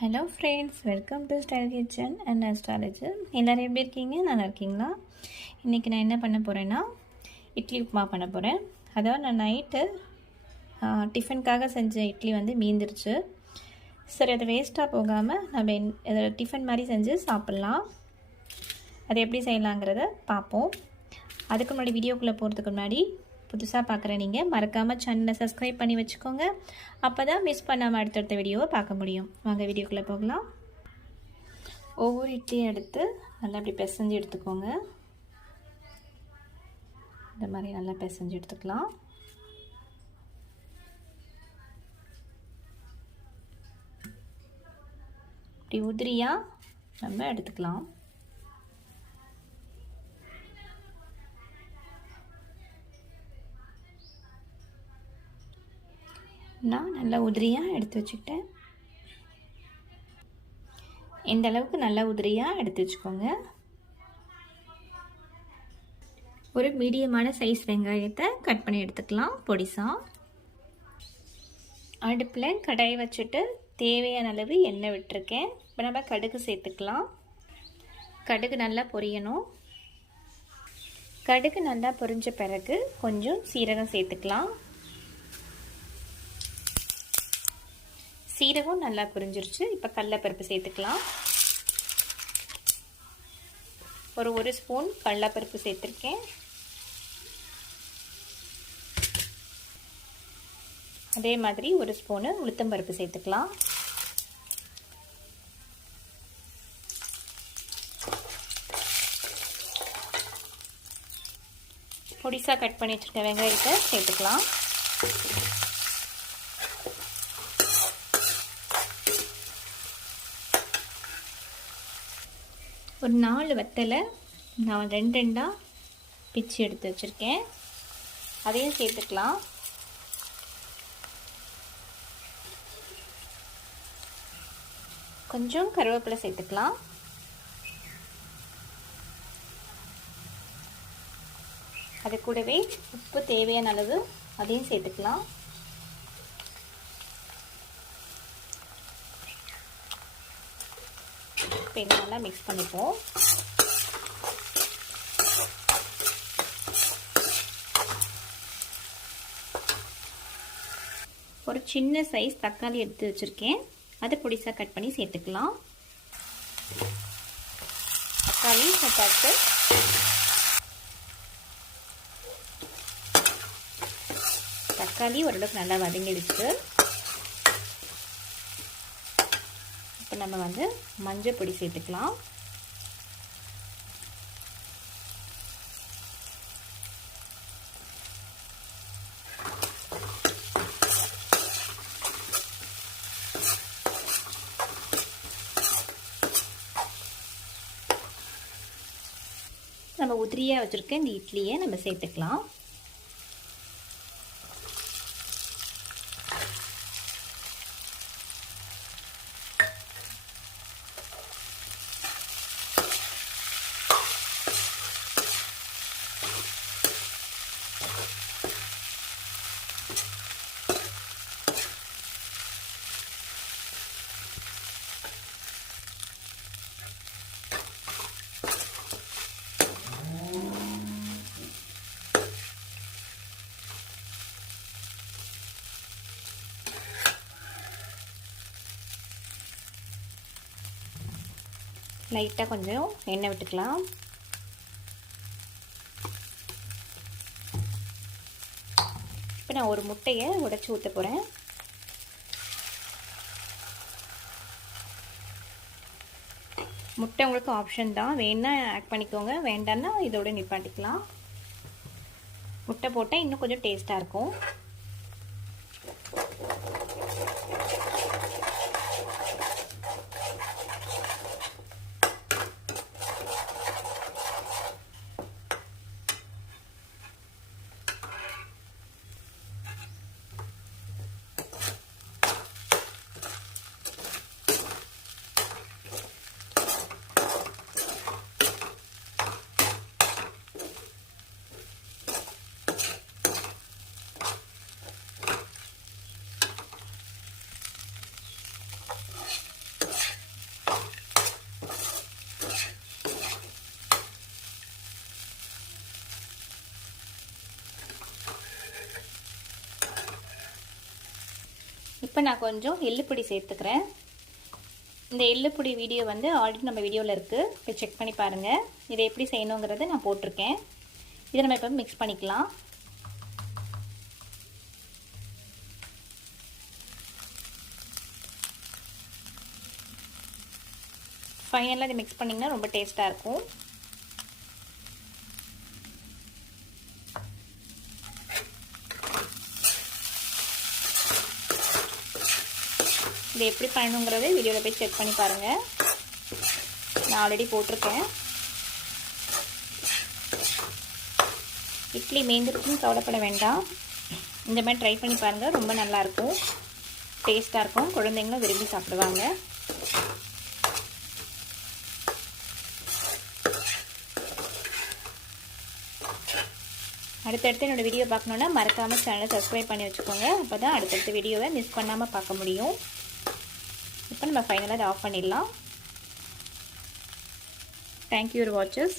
Hello friends, welcome to style kitchen and astrology. எல்லோரும் எப்படி இருக்கீங்க? நல்லா இருக்கீங்களா? இன்றைக்கி நான் என்ன பண்ண போகிறேன்னா இட்லி உப்புமா பண்ண போகிறேன். அதாவது நான் நைட்டு டிஃபனுக்காக செஞ்ச இட்லி மீந்துருச்சு. சரி, அதை வேஸ்ட்டாக போகாமல் நம்ம அதை டிஃபன் மாதிரி செஞ்சு சாப்பிட்லாம். அதை எப்படி செய்யலாங்கிறத பார்ப்போம். அதுக்கு முன்னாடி வீடியோக்குள்ளே போகிறதுக்கு முன்னாடி புதுசாக பார்க்குற நீங்கள் மறக்காமல் சேனலை சப்ஸ்கிரைப் பண்ணி வச்சுக்கோங்க. அப்போ தான் மிஸ் பண்ணாமல் அடுத்தடுத்த வீடியோவை பார்க்க முடியும். வாங்க வீடியோக்குள்ளே போகலாம். ஒவ்வொரு இட்லியும் எடுத்து நல்லா அப்படி பிசைஞ்சு எடுத்துக்கோங்க. இந்த மாதிரி நல்லா பிசைஞ்சு எடுத்துக்கலாம். இப்படி உதிரியாக நம்ம எடுத்துக்கலாம். நான் நல்லா உதிரியாக எடுத்து வச்சுக்கிட்டேன். இந்த அளவுக்கு நல்லா உதிரியாக எடுத்து வச்சுக்கோங்க. ஒரு மீடியமான சைஸ் வெங்காயத்தை கட் பண்ணி எடுத்துக்கலாம் பொடிசாக. அடுப்பில் கடாயை வச்சுட்டு தேவையான அளவு எண்ணெய் விட்டுருக்கேன். இப்போ நம்ம கடுகு சேர்த்துக்கலாம். கடுகு நல்லா பொரியணும். கடுகு நல்லா பொரிஞ்ச பிறகு கொஞ்சம் சீரகம் சேர்த்துக்கலாம். சீரகம் நல்லா புரிஞ்சிருச்சு. இப்போ கடலைப்பருப்பு சேர்த்துக்கலாம். ஒரு ஸ்பூன் கடலைப்பருப்பு சேர்த்துருக்கேன். அதே மாதிரி ஒரு ஸ்பூனு உளுத்தம்பருப்பு சேர்த்துக்கலாம். பொடிசாக கட் பண்ணி வச்சுருக்க வெங்காயத்தை சேர்த்துக்கலாம். ஒரு 4 வத்தலை நான் ரெண்டாக பிச்சு எடுத்து வச்சுருக்கேன். அதையும் சேர்த்துக்கலாம். கொஞ்சம் கருவேப்பிலை சேர்த்துக்கலாம். அது கூடவே உப்பு தேவையான அளவு அதையும் சேர்த்துக்கலாம். நல்லா மிக்ஸ் பண்ணிப்போம். ஒரு சின்ன சைஸ் தக்காளி எடுத்து வச்சிருக்கேன். அதை பொடிசா கட் பண்ணி சேர்த்துக்கலாம். தக்காளி சேர்த்தாச்சு. தக்காளி ஓரளவுக்கு நல்லா வதங்கிடுச்சு. இப்போ நம்ம மஞ்சள் பொடி சேர்த்துக்கலாம். நம்ம உதிரியாக வச்சுருக்க இந்த இட்லியை நம்ம சேர்த்துக்கலாம். லைட்டாக கொஞ்சம் எண்ணெய் விட்டுக்கலாம். இப்போ நான் ஒரு முட்டையை உடைச்சி ஊற்ற போகிறேன். முட்டை உங்களுக்கு ஆப்ஷன் தான், வேணா ஆட் பண்ணிக்கோங்க, வேண்டான்னா இதோட நிப்பாட்டிக்கலாம். முட்டை போட்டால் இன்னும் கொஞ்சம் டேஸ்ட்டாக இருக்கும். இப்போ நான் கொஞ்சம் எள்ளுப்பொடி சேர்த்துக்கிறேன். இந்த எள்ளுப்பொடி வீடியோ வந்து ஆல்ரெடி நம்ம வீடியோவில் இருக்குது, போய் செக் பண்ணி பாருங்கள். இதை எப்படி செய்யணுங்கிறத நான் போட்டிருக்கேன். இதை நம்ம இப்போ மிக்ஸ் பண்ணிக்கலாம். ஃபைனலாக இதை மிக்ஸ் பண்ணிங்கன்னா ரொம்ப டேஸ்ட்டாக இருக்கும். இது எப்படி பண்ணணுங்கிறத வீடியோவில் போய் செக் பண்ணி பாருங்கள். நான் ஆல்ரெடி போட்டிருக்கேன். இட்லி மேய்ந்திருக்குன்னு கவலைப்பட வேண்டாம். இந்த மாதிரி ட்ரை பண்ணி பாருங்கள். ரொம்ப நல்லாயிருக்கும், டேஸ்ட்டாக இருக்கும். குழந்தைங்களும் விரும்பி சாப்பிடுவாங்க. அடுத்தடுத்து என்னோடய வீடியோ பார்க்கணுன்னா மறக்காமல் சேனலை சப்ஸ்கிரைப் பண்ணி வச்சுக்கோங்க. அப்போ தான் அடுத்தடுத்த வீடியோவை மிஸ் பண்ணாமல் பார்க்க முடியும். இப்போ நம்ம ஃபைனலாக அதை ஆஃப் பண்ணிடலாம். Thank you for watches.